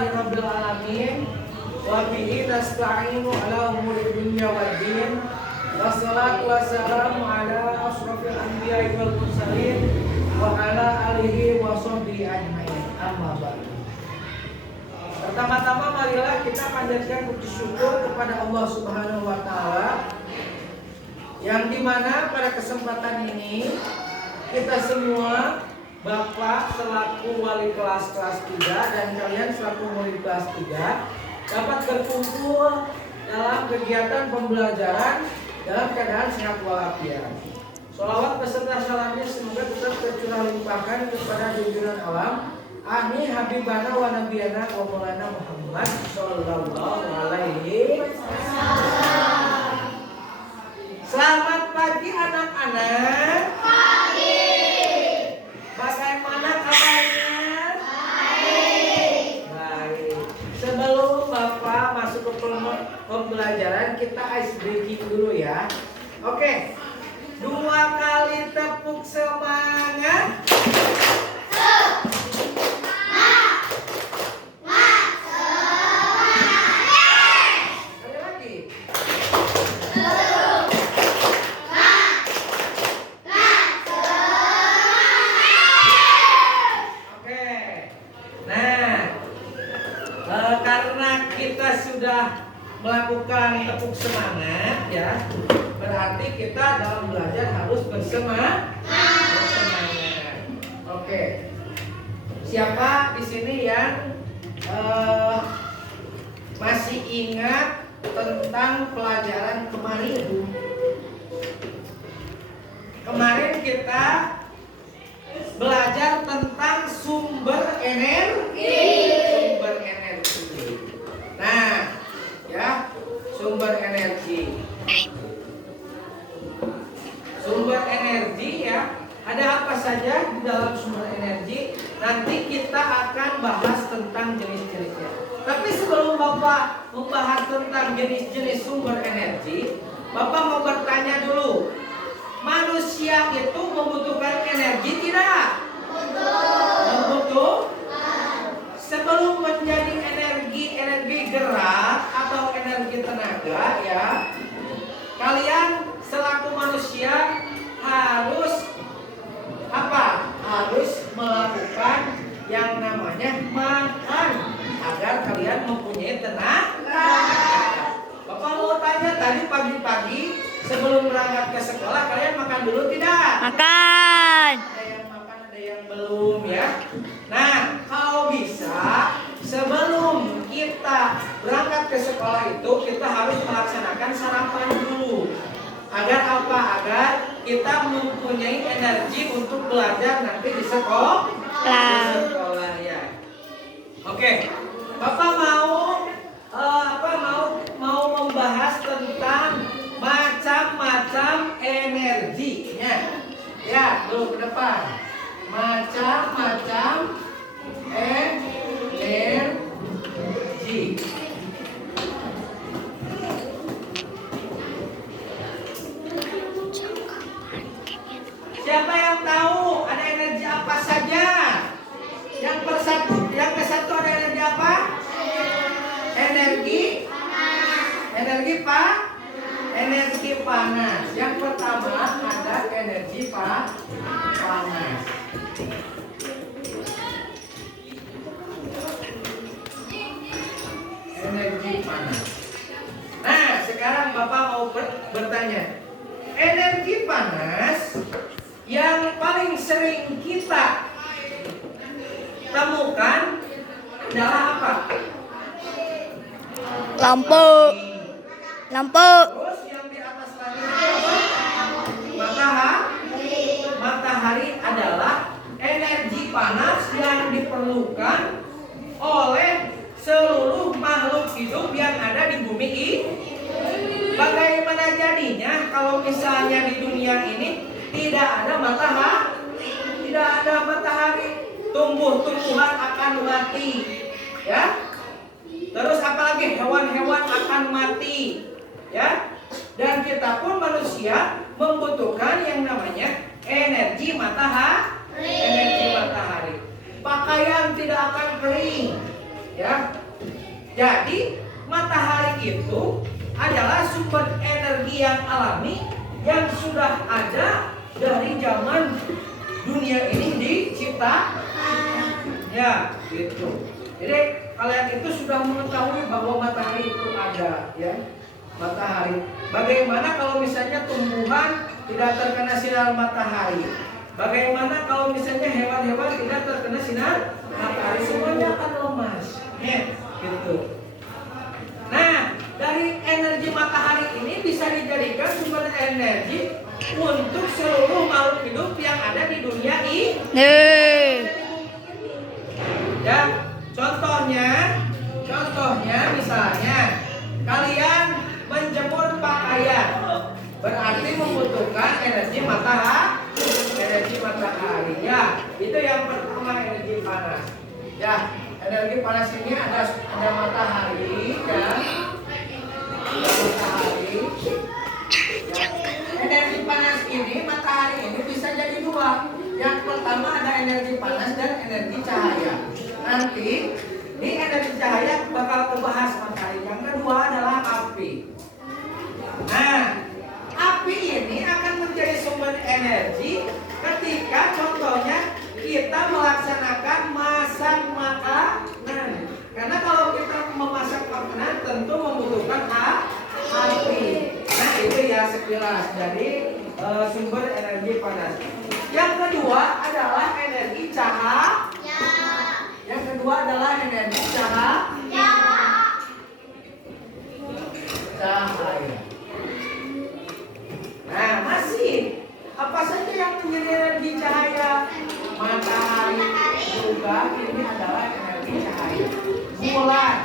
Alhamdulillahirabbil alamin wa bihi nasta'inu ala umuri dunya waddin. Wassalatu wassalamu ala asrofil anbiya'i wal mursalin wa ala alihi wa sahbihi ajmain. Amma ba'du. Pertama-tama marilah kita panjatkan puji syukur kepada Allah Subhanahu wa taala yang dimana pada kesempatan ini kita semua, Bapak selaku wali kelas 3 dan kalian selaku murid kelas 3 dapat berkumpul dalam kegiatan pembelajaran dalam keadaan sehat walafiat. Sholawat beserta salamnya semoga tetap tercurah limpahkan kepada junjungan alam Ani Habibana wa Nabiyana wa Maulana Muhammad sallallahu alaihi wasallam. Selamat pagi anak-anak. Pagi. Bagaimana kabarnya? Baik. Baik. Sebelum Bapak masuk ke pembelajaran, kita ice breaking dulu ya. Oke. 2 kali tepuk semangat. Melakukan tepuk semangat ya, berarti kita dalam belajar harus bersemangat. Oke. Siapa di sini yang masih ingat tentang pelajaran kemarin? Kemarin kita belajar tentang sumber energi. Nah, ya, sumber energi. Sumber energi ya, ada apa saja di dalam sumber energi? Nanti kita akan bahas tentang jenis-jenisnya. Tapi sebelum Bapak membahas tentang jenis-jenis sumber energi, Bapak mau bertanya dulu. Manusia itu membutuhkan energi tidak? Membutuhkan. Sebelum menjadi energi gerak atau energi tenaga ya, kalian selaku manusia harus apa? Harus melakukan yang namanya makan agar kalian mempunyai tenaga. Bapak mau tanya, tadi pagi-pagi sebelum berangkat ke sekolah kalian makan dulu tidak? Makan. Ada yang makan, ada yang belum ya. Nah, kalau bisa sebelum kita berangkat ke sekolah itu kita harus melaksanakan sarapan dulu. Agar apa? Agar kita mempunyai energi untuk belajar nanti di sekolah. Ya. Oke. Bapak mau membahas tentang macam-macam energinya. Ya, dulu ke depan. Macam-macam energi. Siapa yang tahu ada energi apa saja? Yang ke satu ada energi apa? Energi panas. Yang pertama ada energi panas. Energi panas. Nah, sekarang Bapak mau bertanya. Energi panas yang paling sering kita temukan adalah apa? Lampu. Terus yang di atas langit apa? Matahari adalah energi panas yang diperlukan oleh seluruh makhluk hidup yang ada di bumi ini. Bagaimana jadinya kalau misalnya di dunia ini tidak ada matahari, tumbuh-tumbuhan akan mati, ya. Terus apalagi hewan-hewan akan mati, ya. Dan kita pun manusia membutuhkan yang namanya energi matahari. Pakaian tidak akan kering, ya. Jadi matahari itu adalah sumber energi yang alami yang sudah ada dari zaman dunia ini dicipta. Ya, gitu. Jadi kalian itu sudah mengetahui bahwa matahari itu ada, ya. Matahari. Bagaimana kalau misalnya tumbuhan tidak terkena sinar matahari? Bagaimana kalau misalnya hewan-hewan tidak terkena sinar matahari? Semuanya akan lemas. Ya, gitu. Nah, dari energi matahari ini bisa dijadikan sumber energi untuk seluruh makhluk hidup yang ada di dunia ini. Ya, contohnya misalnya kalian menjemur pakaian, berarti membutuhkan energi matahari. Ya, itu yang pertama, energi panas. Ya, energi panas ini ada matahari, ya. Matahari. Ya. Energi panas ini, matahari ini bisa jadi dua. Yang pertama ada energi panas dan energi cahaya. Nanti ini energi cahaya bakal kebahas matahari. Yang kedua adalah api. Nah, api ini akan menjadi sumber energi ketika contohnya kita melaksanakan masak makanan. Karena kalau kita memasak makanan tentu membutuhkan api. Nah, itu ya sekilas dari sumber energi panas. Yang kedua adalah energi cahaya. Yang kedua adalah energi cahaya. Nah, masih apa saja yang menjadi energi cahaya? Matahari juga ini adalah energi cahaya. Bulan.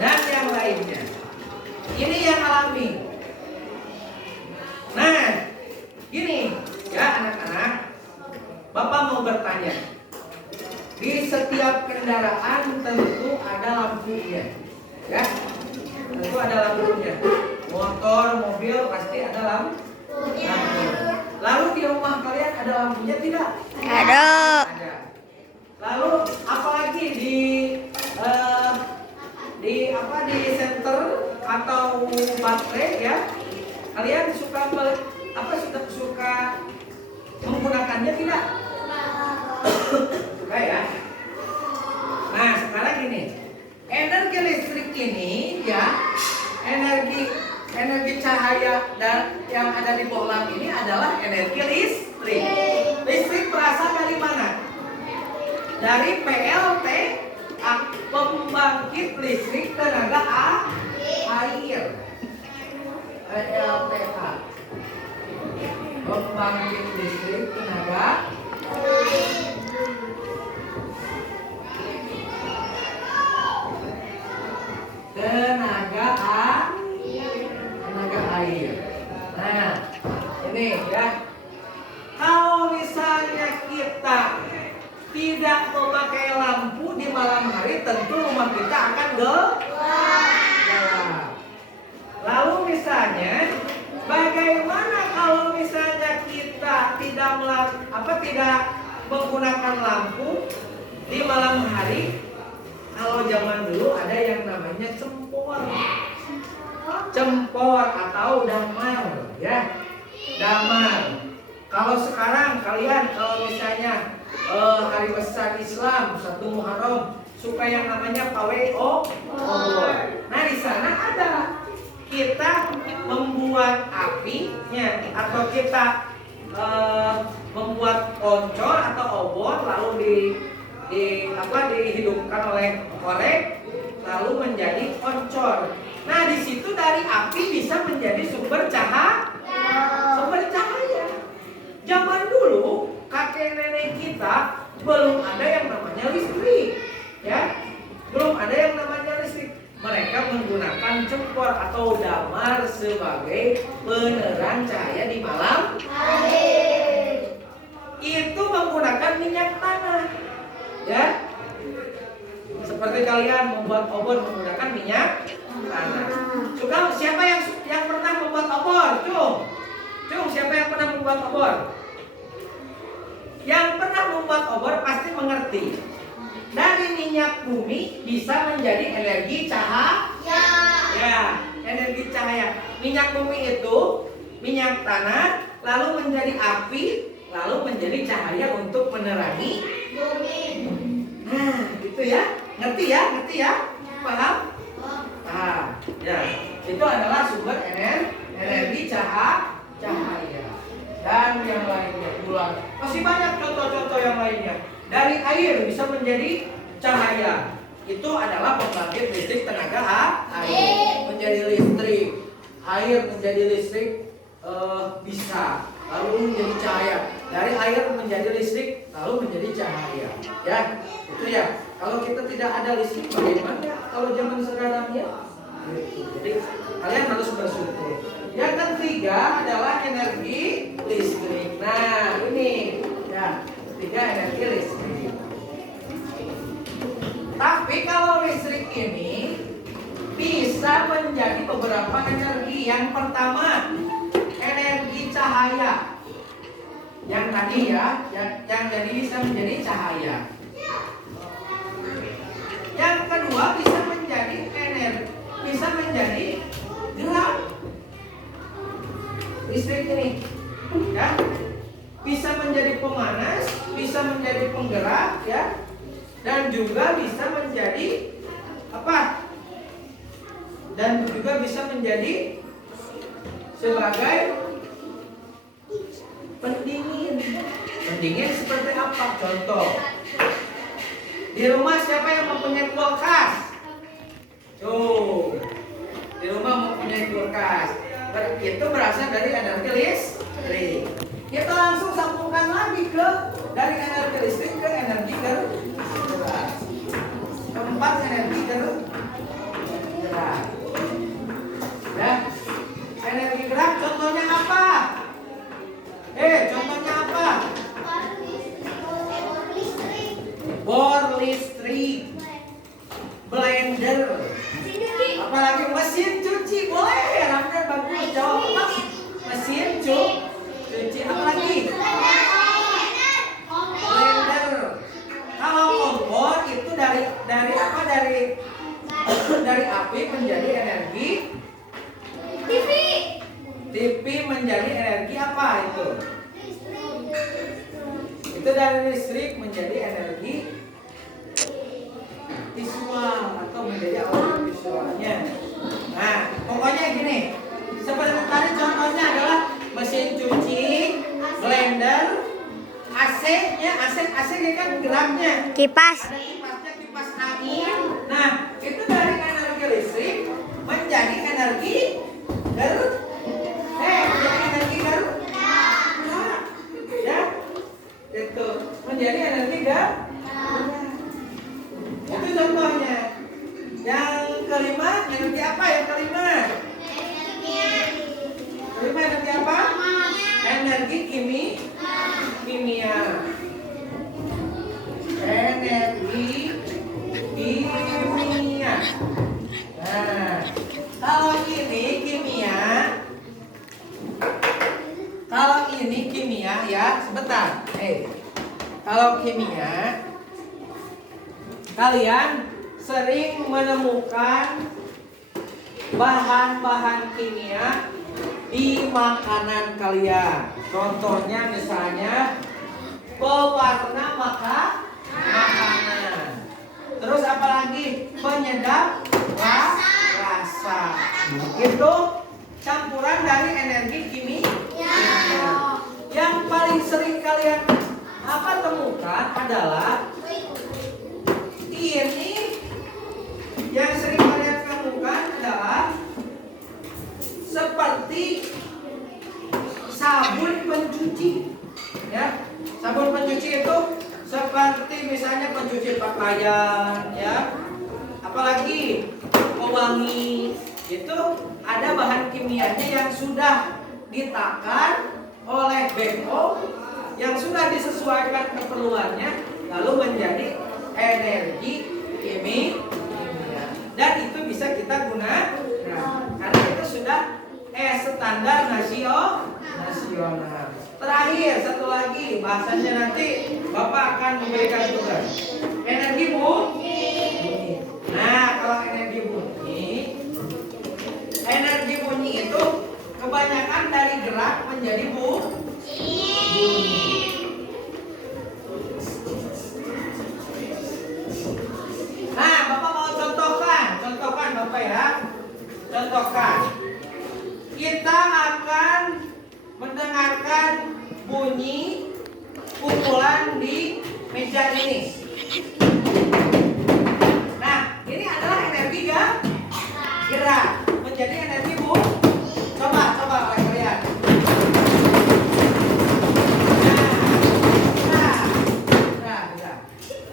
Dan yang lainnya. Ini yang alami. Nah, gini ya anak-anak. Bapak mau bertanya. Di setiap kendaraan tentu ada lampunya. Ya. Tentu ada lampunya. Motor, mobil pasti ada lampunya. Lalu di rumah kalian ada lampunya tidak? Ada. Lalu apalagi di senter atau baterai ya? Kalian suka menggunakannya tidak? Suka ya. Nah, sekarang ini energi listrik ini ya, energi cahaya dan yang ada di bohlam ini adalah energi listrik. Listrik berasal dari mana? Dari PLT, pembangkit listrik tenaga air. PLTA, pembangkit listrik tenaga air. Nah, ini ya. Kalau misalnya kita tidak memakai lampu di malam hari, tentu rumah kita akan gelap. Lalu misalnya, bagaimana kalau misalnya kita tidak menggunakan lampu di malam hari? Kalau zaman dulu ada yang namanya cempor atau damar, ya, damar. Kalau sekarang kalian kalau misalnya hari besar Islam 1 Muharram suka yang namanya pawai obor. Nah, di sana ada kita membuat apinya atau kita membuat oncor atau obor lalu dihidupkan oleh korek lalu menjadi oncor. Nah, di situ dari api bisa menjadi sumber cahaya. Zaman dulu kakek nenek kita belum ada yang namanya listrik, ya, belum ada yang namanya listrik. Mereka menggunakan cempor atau damar sebagai penerang cahaya di malam hari. Itu menggunakan minyak tanah, ya. Seperti kalian membuat obor menggunakan minyak tanah. Siapa yang pernah membuat obor? Cung, siapa yang pernah membuat obor? Yang pernah membuat obor pasti mengerti. dari minyak bumi bisa menjadi energi cahaya. Ya, energi cahaya. Minyak bumi itu minyak tanah, lalu menjadi api, lalu menjadi cahaya untuk menerangi bumi. Nah, gitu ya. Ngerti ya? Ngerti ya? Paham? Ah, ya. Itu adalah sumber energi cahaya. Dan yang lainnya bulan. Masih banyak contoh-contoh yang lainnya. Dari air bisa menjadi cahaya. Itu adalah pembangkit listrik tenaga air. Menjadi listrik. Air menjadi listrik bisa. Lalu menjadi cahaya. Dari air menjadi listrik, lalu menjadi cahaya. Ya, itu ya. Kalau kita tidak ada listrik, bagaimana kalau zaman sekarang ya? Jadi kalian harus bersyukur. Yang ketiga adalah energi listrik. Nah, ini ya, ketiga energi listrik. Tapi kalau listrik ini bisa menjadi beberapa energi. Yang pertama, energi cahaya. Yang tadi ya, yang jadi bisa menjadi cahaya. Yang kedua bisa menjadi energi, bisa menjadi gerak. Listrik ini, ya, bisa menjadi pemanas, bisa menjadi penggerak, ya, dan juga bisa menjadi apa? Dan juga bisa menjadi sebagai pendingin. Pendingin seperti apa? Contoh. Di rumah siapa yang mempunyai kulkas? Tuh. Di rumah mempunyai kulkas. Itu berasal dari energi listrik. Kita langsung sambungkan lagi ke dari energi listrik ke energi gerak. Keempat, energi gerak. Ya. Energi gerak contohnya apa? Contohnya apa? Bor listrik, blender, apalagi mesin cuci. Boleh, Ramda bagus jawab apa? Mesin cuci, apalagi? Blender. Kalau kompor itu dari apa? Dari api menjadi energi. TV menjadi energi apa itu? Itu dari listrik menjadi energi visual atau menjadi audio visualnya. Nah, pokoknya gini. Seperti tadi contohnya adalah mesin cuci, blender, AC-nya, AC kan geraknya. Kipas. Ada kipasnya, kipas angin. Nah, itu dari energi listrik menjadi energi gerak. Menjadi energi gerak. Ya. Itu menjadi energi gerak. Itu contohnya. Yang kelima, energi apa yang kelima? Kelima energi apa? Energi kimia. Energi kimia. Nah, kalau ini kimia ya, sebentar. Kalau kimia, kalian sering menemukan bahan-bahan kimia di makanan kalian. Contohnya misalnya pewarna makanan. Terus apalagi penyedap rasa. Itu campuran dari energi kimia. Yang paling sering kalian temukan adalah ini. Yang sering kalian temukan adalah seperti sabun pencuci, ya. Sabun pencuci itu seperti misalnya pencuci pakaian, ya. Apalagi pewangi, itu ada bahan kimianya yang sudah ditakar oleh BO, yang sudah disesuaikan keperluannya, lalu menjadi energi kimia. Dan itu bisa kita gunakan karena itu sudah standar nasional. Terakhir satu lagi, bahasanya nanti Bapak akan memberikan tugas. Energi bunyi. Nah, kalau energi bunyi itu kebanyakan dari gerak menjadi bunyi. Nah, Bapak mau contohkan Bapak ya. Contohkan. Kita akan mendengarkan bunyi pukulan di meja ini. Nah, ini adalah energi gerak menjadi energi coba lihat.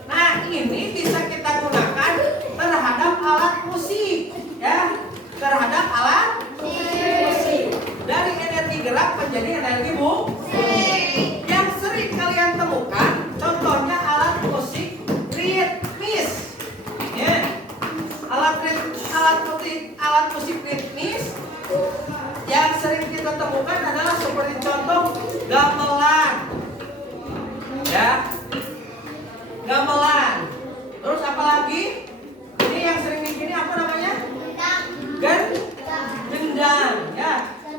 Nah, ini bisa kita gunakan terhadap alat musik, ya. Terhadap alat musik. Dari energi gerak menjadi energi bunyi. Yang sering kalian temukan, contohnya alat musik ritmis. Ya. Alat musik ritmis yang sering kita temukan adalah seperti contoh gamelan. Ya. Gamelan. Terus apa lagi? Ini yang sering di sini apa namanya? Gendang, ya.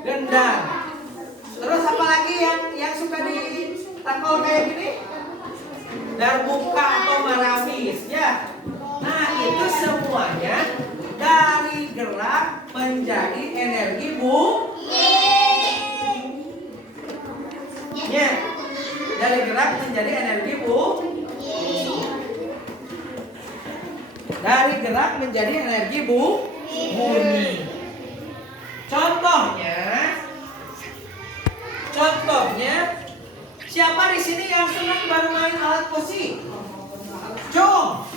Gendang. Terus apa lagi yang suka ditakol kayak gini? Darbuka atau maramis, ya. Nah, itu semuanya dari gerak menjadi energi bunyi. Ya. Dari gerak menjadi energi bunyi. Dari gerak menjadi energi bunyi. Contohnya, siapa di sini yang senang bermain alat musik? Jom.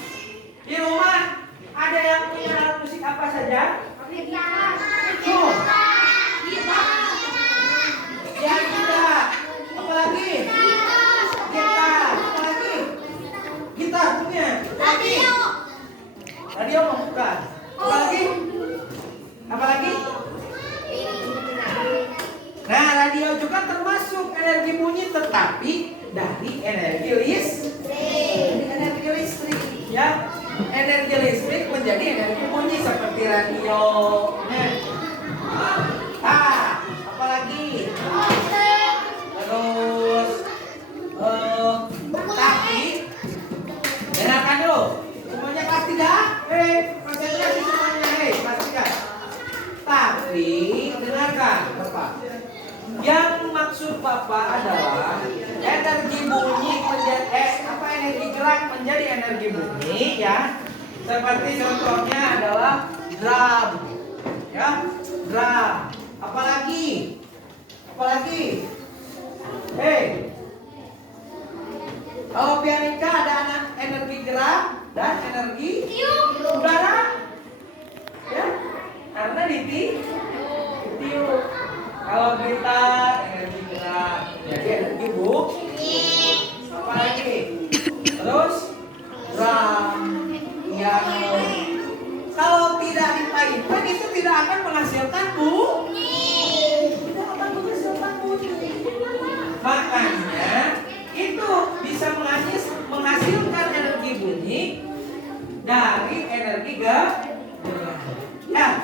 Di rumah ada yang punya alat musik apa saja? Jom. Ya, gitar. Apalagi? Gitar. Apalagi? Gitar punya. Radio mau bukan? Apalagi? Nah, radio juga termasuk energi bunyi, tetapi dari energi listrik, ya. Energi listrik menjadi energi bunyi seperti radio. Apalagi? Terus, tapi dengarkan dulu. Semuanya pasti dah? Konsentrasi semuanya, pasti dah. Tapi dengarkan, Bapak. Yang maksud Bapak adalah energi bunyi energi gerak menjadi energi bunyi, ya. Seperti contohnya adalah drum, ya. Drum. Apalagi? Kalau pianika ada energi gerak dan energi udara, ya. Karena ditiup. Kalau gitar energi gerak, jadi energi bunyi. Apalagi? Terus drum, piano. Kalau tidak dipainkan itu tidak akan menghasilkan bunyi. Makanya itu bisa menghasilkan energi bunyi dari energi gerak. Ya,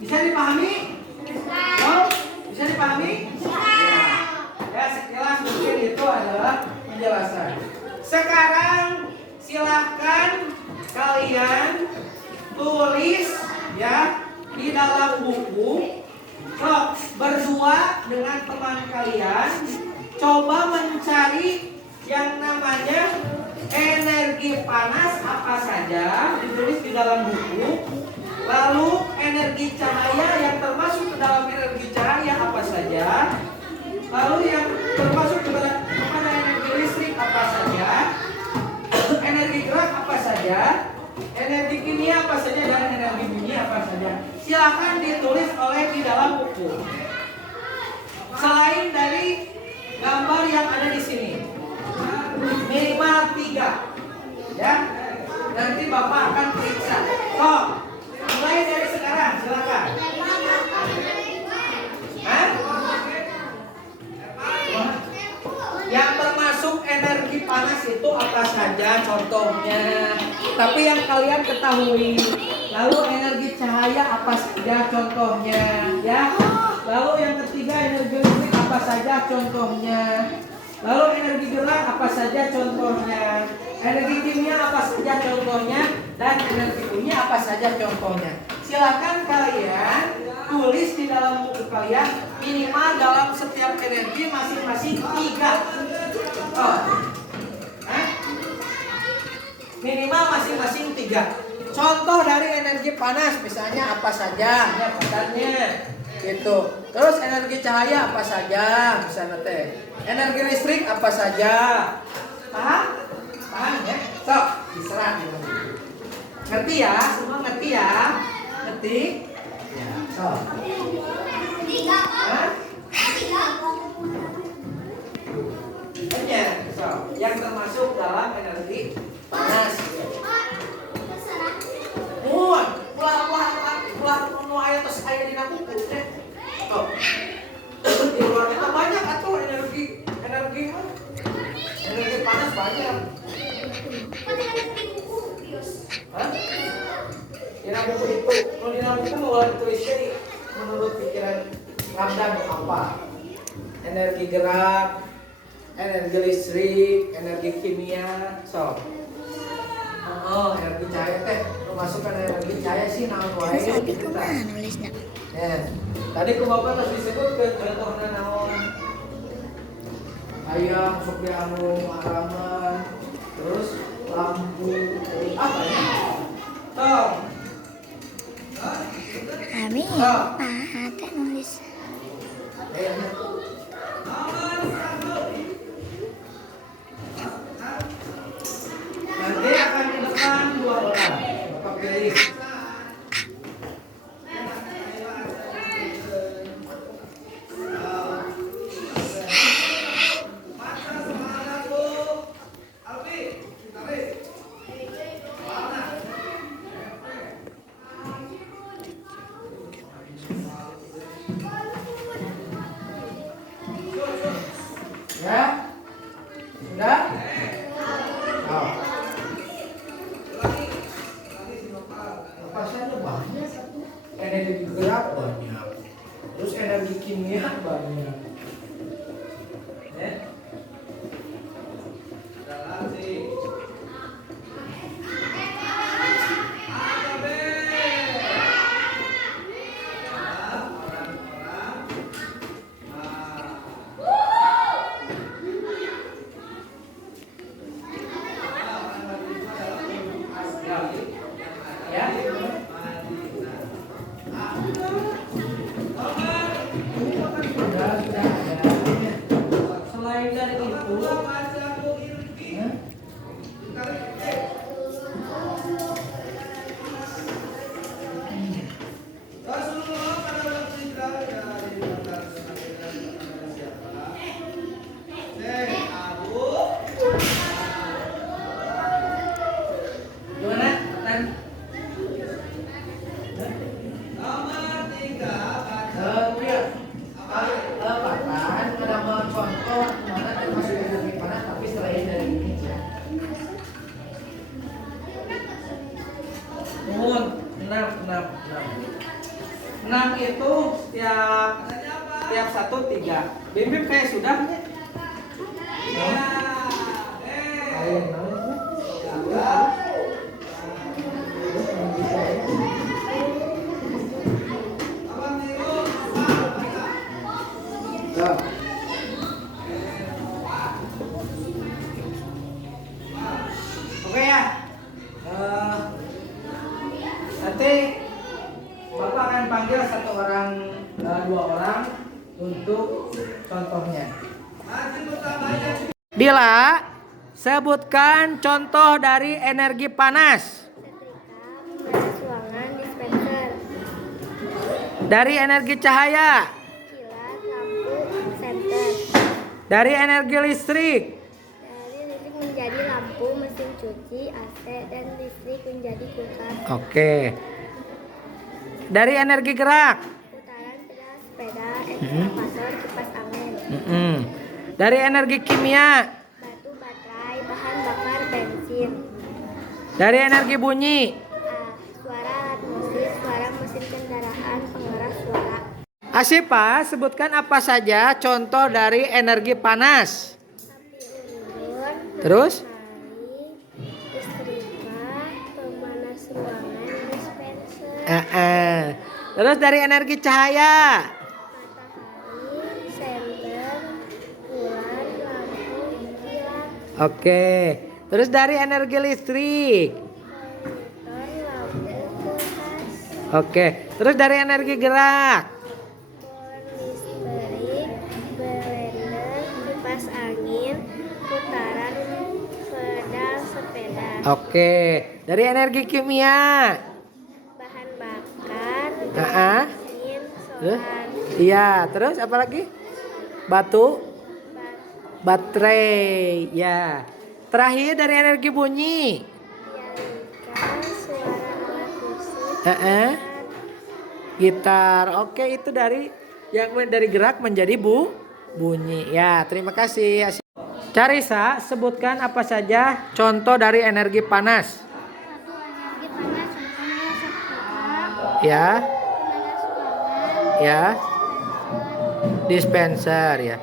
bisa dipahami? Bisa dipahami? Ya, sekilas mungkin itu adalah penjelasan. Sekarang silahkan kalian tulis, ya, di dalam buku. Berdua dengan teman kalian coba mencari yang namanya energi panas apa saja, ditulis di dalam buku. Lalu energi cahaya yang termasuk ke dalam energi cahaya apa saja. Lalu yang termasuk kepada energi listrik apa saja. Energi gerak apa saja. Energi kimia apa saja dan energi bunyi apa saja. Silakan ditulis di dalam buku. Selain dari gambar yang ada di sini, minimal 3, ya. Nanti Bapak akan periksa. Mulai dari sekarang, silakan. Yang termasuk panas itu apa saja contohnya? Tapi yang kalian ketahui. Lalu energi cahaya apa saja contohnya? Ya. Lalu yang ketiga energi listrik apa saja contohnya? Lalu energi gerak apa saja contohnya? Energi kimia apa saja contohnya? Dan energi bunyi apa saja contohnya? Silakan kalian tulis di dalam buku kalian minimal dalam setiap energi masing-masing 3. Oh. Hah? Minimal masing-masing 3. Contoh dari energi panas misalnya apa saja? Ya, padannya. Gitu. Terus energi cahaya apa saja? Misalnya teh. Energi listrik apa saja? Paham? Paham ya? Sok, diserah dulu. Ngerti ya? Semua ngerti ya? Ngerti? Ya, sok. Hah? Ya, sok. Yang termasuk dalam energi panas. Muat, pulang ayat terus ayat di buku. Oh. Di luar kita banyak atau energi panas banyak. Hah? Di buku itu, kalau di buku mau tulisnya menurut pikiran Ramdan apa? Energi gerak, energi listrik, energi kimia, so. Oh, energi cahaya teh, masukkan energi cahaya sih naon wae. Tapi kumaha nulisna? Ya. Tadi ku bapak harus disebutkan contohnya naon. Ayam masuk di anu halaman, terus lampu, apa ya? Toh. Kami nah teh nulis. Nanti akan di depan 2 orang. Bapak pilih. Ya? Sudah? Oh. Lepasannya banyak. Energi gerak banyak. Terus energi kimia banyak. Ya? Ya? Sudah ada. Selain dari itu, gimana? Ada mau contoh mana termasuk energi panas tapi selain dari ini ya. Nuhun, 6 itu tiap 1 3. Bim kayak sudah ya. Oke ya. Nanti Bapak akan panggil 2 orang untuk contohnya. Bila sebutkan contoh dari energi panas. Pembatas ruangan, dispenser. Dari energi cahaya. Kilat, lampu, senter. Dari energi listrik. Dari listrik menjadi lampu, mesin cuci, AC, dan listrik menjadi kulkas. Oke. Dari energi gerak. Putaran pedal sepeda, ekskavator, kipas angin. Dari energi kimia. Batu, baterai, Dari energi bunyi. A. Suara alat musik, suara mesin kendaraan, pengeras suara. Asifa, sebutkan apa saja contoh dari energi panas. Api unggun, Terus? matahari, listrika, pemanas ruangan, dispenser, Terus dari energi cahaya. matahari, senter, bulan, lampu, kilat, Oke. Terus dari energi listrik. monitor, lampu, kulkas, Oke. Terus dari energi gerak. listrik, blender, kipas angin, putaran pedal sepeda, Oke. Dari energi kimia. bahan bakar, Ah. bensin, Terus? solar, Iya. Terus apa lagi? Batu. bat, Baterai. Ya. Terakhir dari energi bunyi. pianika, suara alat musik, Heeh. Gitar. Oke, itu dari yang dari gerak menjadi bunyi. Ya, terima kasih. Carisa, sebutkan apa saja contoh dari energi panas. satu energi panas, contohnya setrika, Ya, pemanas ruangan, ya, dispenser ya.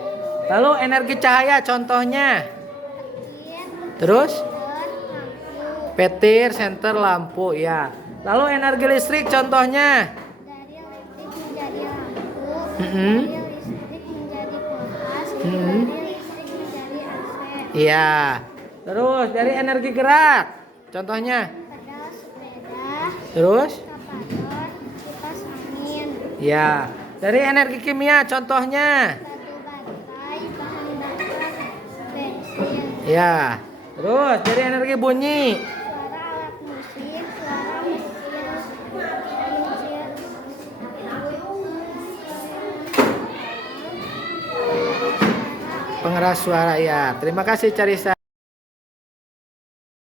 Lalu energi cahaya contohnya. Terus lampu, petir, senter, lampu ya. Lalu energi listrik contohnya. dari listrik menjadi lampu, Mm-mm. dari listrik menjadi kulkas, Mm-mm. dari listrik menjadi AC, Iya. Terus dari energi gerak contohnya. pedal sepeda, Terus kapator, kipas angin, ya. Dari energi kimia contohnya. batu batai, bahan bakar, bensin, Ya. Terus dari energi bunyi. suara alat musik, suara mesin, Pengeras suara ya. Terima kasih Carisa.